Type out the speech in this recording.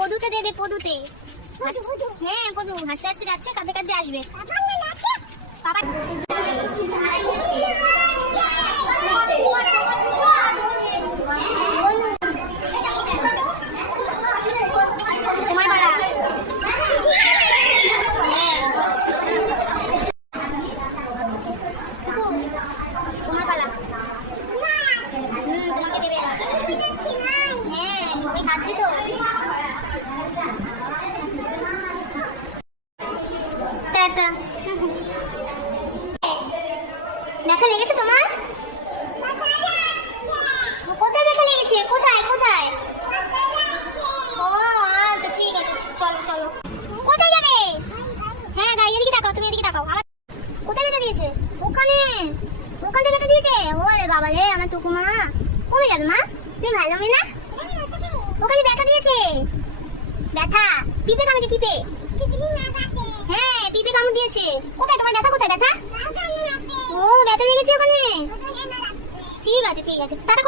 পদুতে দেবে, পদুতে। হ্যাঁ পদু হাসতে হাসতে যাচ্ছে, কাঁদতে কাঁদতে আসবে। বাবা তোমার পাড়া। তোমার পালা। তোমাকে দেবে। হ্যাঁ সবাই খাচ্ছি তো। টাটা। ব্যথা লেগেছে তোমার? কোথায় ব্যথা লেগেছে? কোথায় কোথায়? ও আচ্ছা ঠিক আছে, চলো চলো। কোথায় যাবে? হ্যাঁ গাড়ি এদিকে তাকাও, তুমি এদিকে তাকাও। কোথায় ব্যথা দিয়েছে? ওখানে, ওখানে ব্যথা দিয়েছে। ওরে বাবা রে, আমার টুকুমা কমে যাবে মা, তুমি ভালো মেয়ে না? ওখানে ব্যথা দিয়েছে। ব্যথা পিঁপড়ে কামড়েছে, পিঁপড়ে। হ্যাঁ পিঁপড়ে কামড় দিয়েছে। কোথায় তোমার ব্যথা? কোথায় ব্যথা? ও ব্যথা লেগেছে ওখানে। ঠিক আছে ঠিক আছে, টাটা।